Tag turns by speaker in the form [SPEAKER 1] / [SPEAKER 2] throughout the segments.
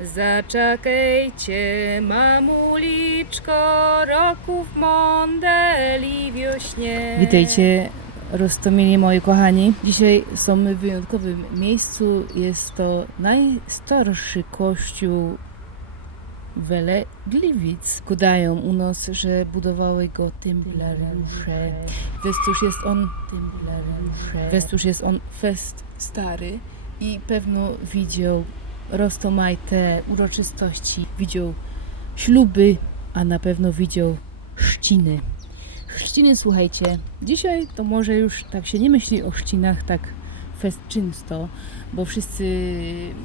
[SPEAKER 1] Zaczekajcie, mamuliczko, roków mondeli wiośnie.
[SPEAKER 2] Witajcie, Rostomili moi kochani. Dzisiaj są w wyjątkowym miejscu. Jest to najstarszy kościół Wele Gliwic. Gadają u nas, że budowały go templariusze. Westuż jest on templariusze. Westuż jest on fest stary i pewno widział roztomajte uroczystości, widział śluby, a na pewno widział chrzciny. Chrzciny, słuchajcie, dzisiaj to może już tak się nie myśli o chrzcinach tak fest często, bo wszyscy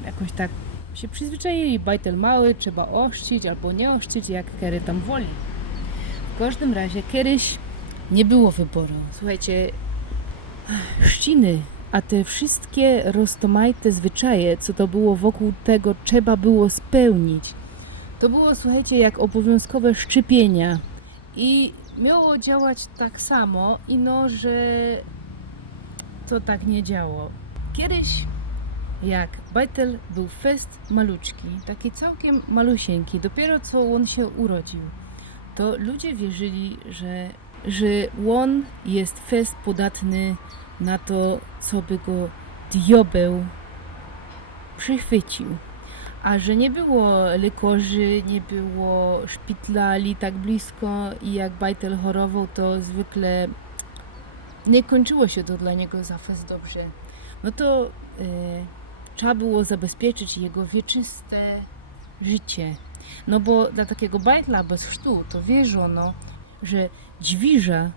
[SPEAKER 2] jakoś tak się przyzwyczaili, bajtel mały, trzeba ochrzcić albo nie ochrzcić, jak Kery tam woli. W każdym razie kiedyś nie było wyboru. Słuchajcie, chrzciny, a te wszystkie roztomajte zwyczaje, co to było wokół tego, trzeba było spełnić. To było, słuchajcie, jak obowiązkowe szczypienia. I miało działać tak samo, ino, że to tak nie działo. Kiedyś, jak Bajtel był fest maluczki, taki całkiem malusieńki, dopiero co on się urodził, to ludzie wierzyli, że, że on jest fest podatny na to, co by go diobeł przychwycił. A że nie było lekarzy, nie było szpitlali tak blisko i jak Bajtel chorował, to zwykle nie kończyło się to dla niego za fest dobrze. No to e, trzeba było zabezpieczyć jego wieczyste życie. No bo dla takiego Bajtla bez chrztu to wierzono, że dźwiża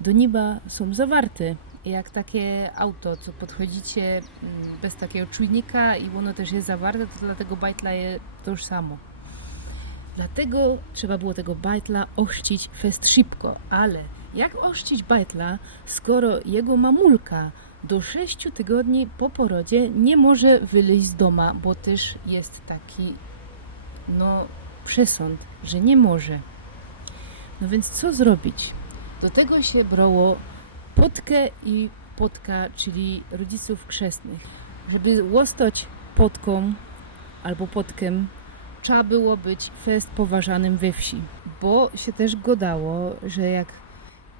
[SPEAKER 2] do nieba są zawarte. Jak takie auto, co podchodzicie mm, bez takiego czujnika i ono też jest zawarte, to dla tego bajtla jest to samo. Dlatego trzeba było tego bajtla ochrzcić fest szybko. Ale jak ochrzcić bajtla, skoro jego mamulka do 6 tygodni po porodzie nie może wyjść z doma, bo też jest taki no przesąd, że nie może. No więc co zrobić? Do tego się brało potkę i potka, czyli rodziców chrzestnych. Żeby łostać potką albo potkiem, trzeba było być fest poważanym we wsi, bo się też godało, że jak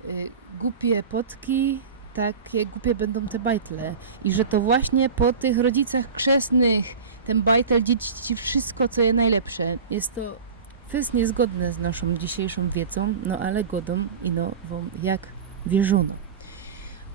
[SPEAKER 2] y, głupie potki, takie głupie będą te bajtle i że to właśnie po tych rodzicach chrzestnych ten bajtel dzieci wszystko, co jest najlepsze. Jest to fest niezgodne z naszą dzisiejszą wiedzą, no ale godą i no wam jak wierzono.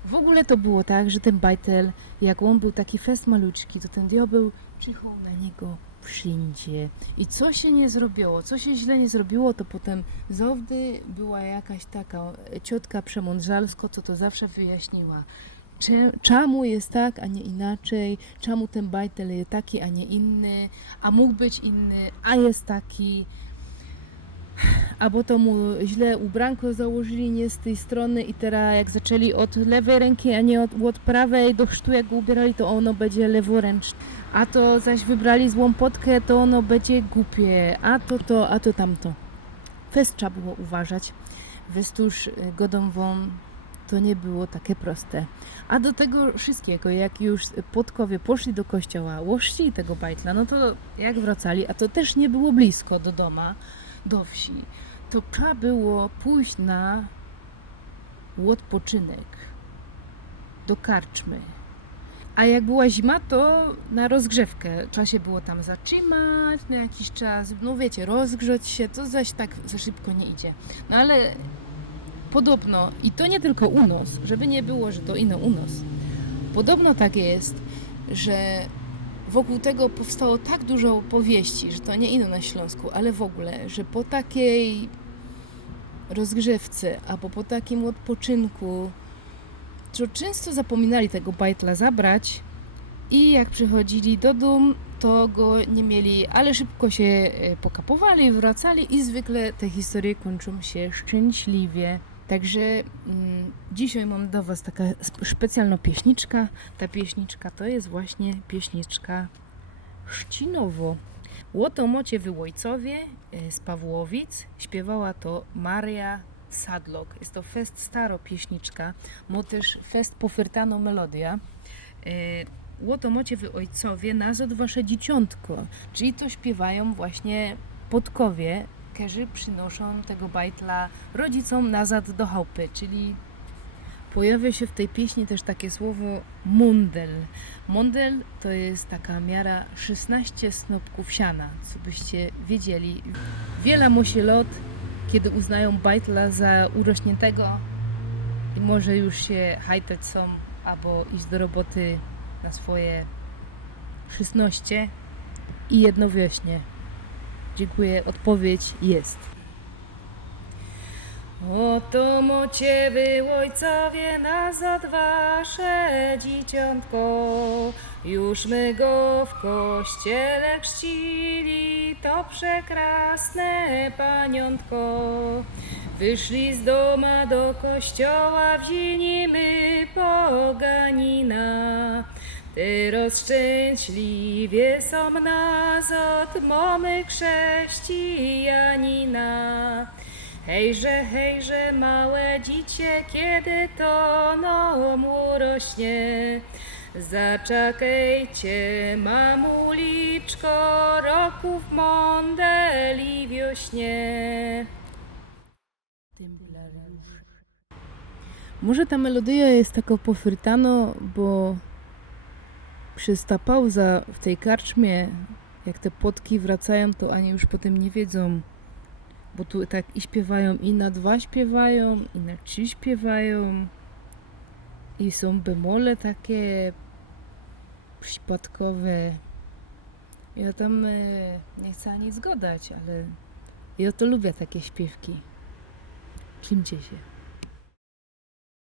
[SPEAKER 2] W ogóle to było tak, że ten bajtel, jak on był taki fest maluczki, to ten diabeł czyhał na niego wszędzie. I co się nie zrobiło, co się źle nie zrobiło, to potem zawdy była jakaś taka ciotka przemądrzalsko, co to zawsze wyjaśniła. Cze- Czemu jest tak, a nie inaczej? Czemu ten bajtel jest taki, a nie inny? A mógł być inny, a jest taki albo to mu źle ubranko założyli nie z tej strony i teraz jak zaczęli od lewej ręki, a nie od, od prawej do chrztu jak go ubierali, to ono będzie leworęczne. A to zaś wybrali złą potkę, to ono będzie głupie. A to to, a to tamto. Fest trzeba było uważać. Wystuż godą wam to nie było takie proste. A do tego wszystkiego, jak już podkowie poszli do kościoła, łoszcili tego bajtla, no to jak wracali, a to też nie było blisko do doma, do wsi, to trzeba było pójść na odpoczynek, do karczmy. A jak była zima, to na rozgrzewkę. Trzeba się było tam zatrzymać na jakiś czas. No wiecie, rozgrzać się, to zaś tak za szybko nie idzie. No ale podobno, i to nie tylko u nas, żeby nie było, że to ino u nas. Podobno tak jest, że wokół tego powstało tak dużo opowieści, że to nie ino na Śląsku, ale w ogóle, że po takiej rozgrzewce albo po takim odpoczynku, to często zapominali tego bajtla zabrać i jak przychodzili do dum, to go nie mieli, ale szybko się e, pokapowali, wracali i zwykle te historie kończą się szczęśliwie. Także mm, dzisiaj mam do Was taka sp- specjalna pieśniczka. Ta pieśniczka to jest właśnie pieśniczka chrzcinowo. Łotomocie Wyłojcowie e, z Pawłowic śpiewała to Maria Sadlok. Jest to fest staro pieśniczka, ma też fest pofyrtano melodia. E, łotomocie wy ojcowie nazad wasze dzieciątko. Czyli to śpiewają właśnie podkowie, którzy przynoszą tego bajtla rodzicom nazad do chałupy, czyli pojawia się w tej pieśni też takie słowo mundel. Mundel to jest taka miara 16 snopków siana, co byście wiedzieli. Wiele musi lot, kiedy uznają bajtla za urośniętego i może już się hajtać są albo iść do roboty na swoje 16 i jednowiośnie. Dziękuję, odpowiedź jest. Oto mocie wy ojcowie nazad wasze dzieciątko, już my go w kościele chrzcili, to przekrasne paniątko. Wyszli z doma do kościoła, wzięli my poganina. Teraz szczęśliwie są nazad, mamy chrześcijanina. Hejże, hejże, małe dzicie, kiedy to nam urośnie. Zaczekajcie, mamuliczko, roków mondeli wiośnie. Może ta melodia jest taka pofyrtano, bo przez ta pauza w tej karczmie, jak te płotki wracają, to ani już potem nie wiedzą, bo tu tak i śpiewają, i na dwa śpiewają, i na trzy śpiewają, i są bemole takie przypadkowe. Ja tam e, nie chcę ani zgadać, ale ja to lubię takie śpiewki. Klimcie się.